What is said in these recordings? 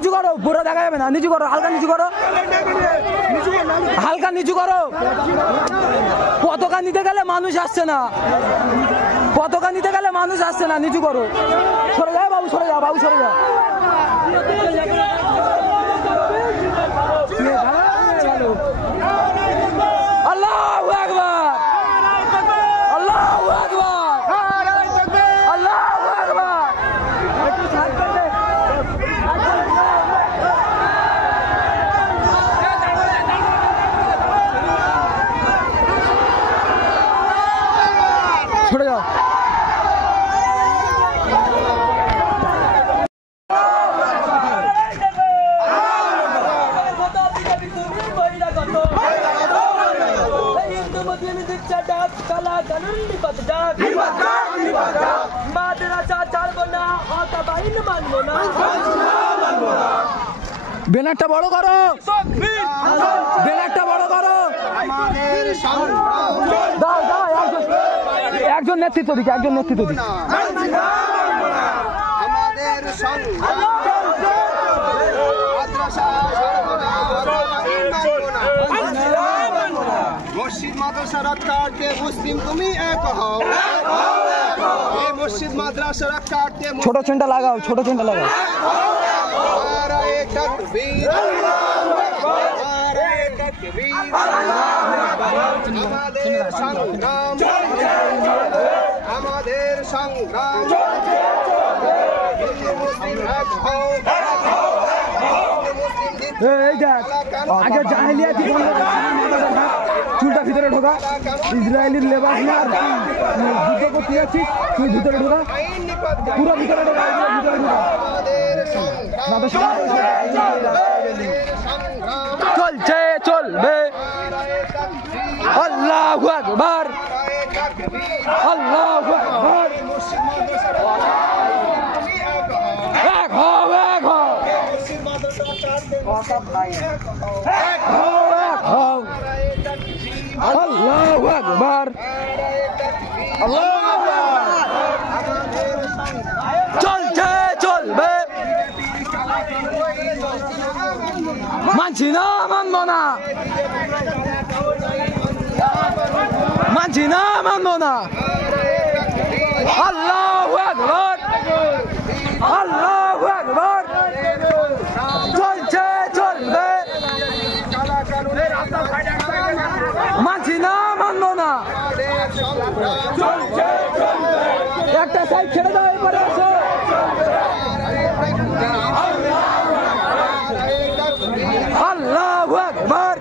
নিচু করো, পুরো দেখা যাবে না, নিচু করো, হালকা নিচু করো, হালকা নিচু করো। পতাকা নিতে গেলে মানুষ আসছে না, পতাকা নিতে গেলে মানুষ আসছে না, নিচু করো। সরে যাও বাবু, সরে যাও বাবু, সরে যাও। আল্লাহু আকবার, আল্লাহু আকবার, আল্লাহু আকবার। সরে যাও। ব্যানারটা বড় করো, ব্যানারটা বড় করো। দাও দাও, একজন নেতৃত্ব দিকে, একজন নেতৃত্ব দিকে। মসজিদ মাদ্রাসা রক্ষার্থে মুসলিম তুমি এক হও, এই মসজিদ মাদ্রাসা রক্ষার্থে ছোট চিন্তা লাগাও, ছোট চিন্তা লাগাও। আমাদের সংগ্রাম, আমাদের সংগ্রাম, আগে জাহেলিয়া চুলটা ভিতরে ঢোকা, ইসরায়েলির লেবাস আর যুদ্ধ করতে যাচ্ছিস তুই, ভিতরে ঢোকা, পুরো ভিতরে ঢোকা, ভিতরে ঢোকা। চলছে চলবে, আল্লাহু আকবার, আল্লাহু আকবার। এক হও, এক হও, এক হও, এক হও। আল্লাহু আকবার, আল্লাহু আকবার। চলছে চলবে, মানছি না, মানব না, মানছি না, মানব না। আল্লাহু আকবার, আল্লাহু আকবার। চলছে চলবে, মানছি না, মানব না। একটা সাইড ছেড়ে দাও, এরপরে আসো। আল্লাহু আকবার,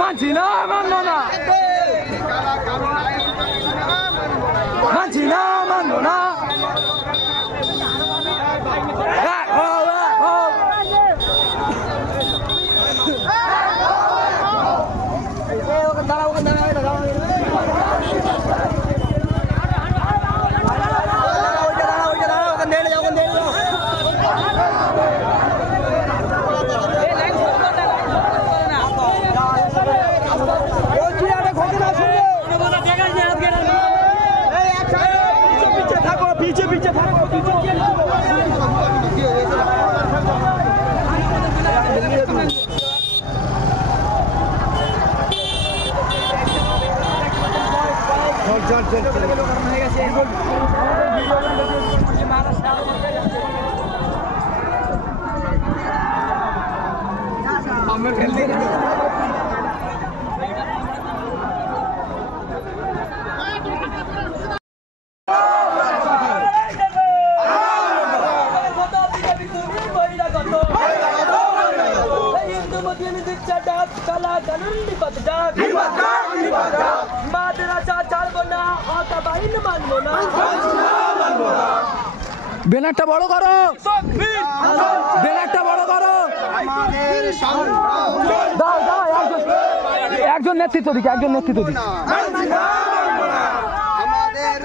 মানছি না, মানব না, মানছি না, মানব না। ব্যানারটা বড় করো, ব্যানারটা বড় করো। দাও দাও, একজন নেতৃত্ব দিকে, একজন নেতৃত্ব দিকে। আমাদের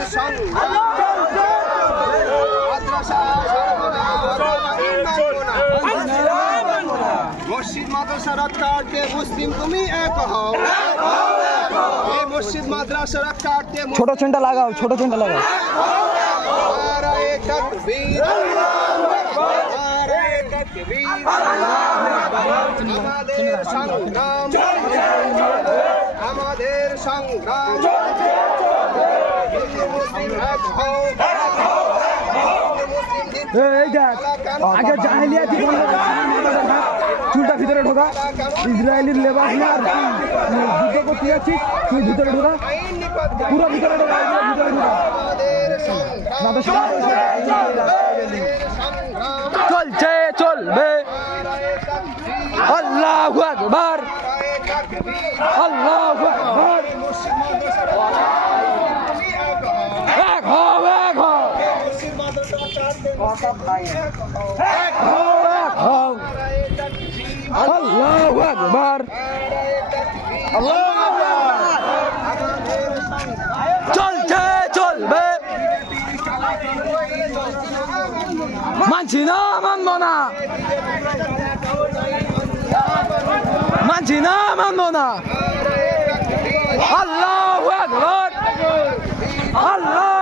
মসজিদ মাদ্রাসা রক্ষার্থে মুসলিম তুমি এক হও, এই মসজিদ মাদ্রাসা রক্ষার্থে ছোট চিন্তা লাগাও, ছোট চিন্তা লাগাও। নারায়ে তাকবীর, নারায়ে তাকবীর। আমাদের সংগ্রাম, আমাদের সংগ্রাম, হিন্দু মুসলিম এক হও, হিন্দু মুসলিম এই দেখ আগে জাহেলিয়াতি চুলটা ভিতরে ঢোকা ইসরায়েলের লেবাস না আর যুদ্ধ করতে যাচ্ছিস তুই ভিতরে ঢোকা আইন নিপাত পুরো ভিতরে ঢোকা ভিতরে ঢোকা আমাদের সংগ্রাম, না তো সংগ্রাম, চলছে চলবে নারায়ে তাকবীর, আল্লাহু আকবার নারায়ে তাকবীর। আল্লাহু আকবার মুর্শিদ মাদ্রাসার তুমি এক হও, এক হও মুর্শিদ মাদ্রাসার চারজন এক হও নারায়ে তাকবীর, আল্লাহু আকবার নারায়ে তাকবীর। আল্লাহু আকবার আমাদের সংগ্রাম, চলছে চলবে মানছি না মানবো না মানছি না মানবো না আল্লাহু আকবার আল্লাহ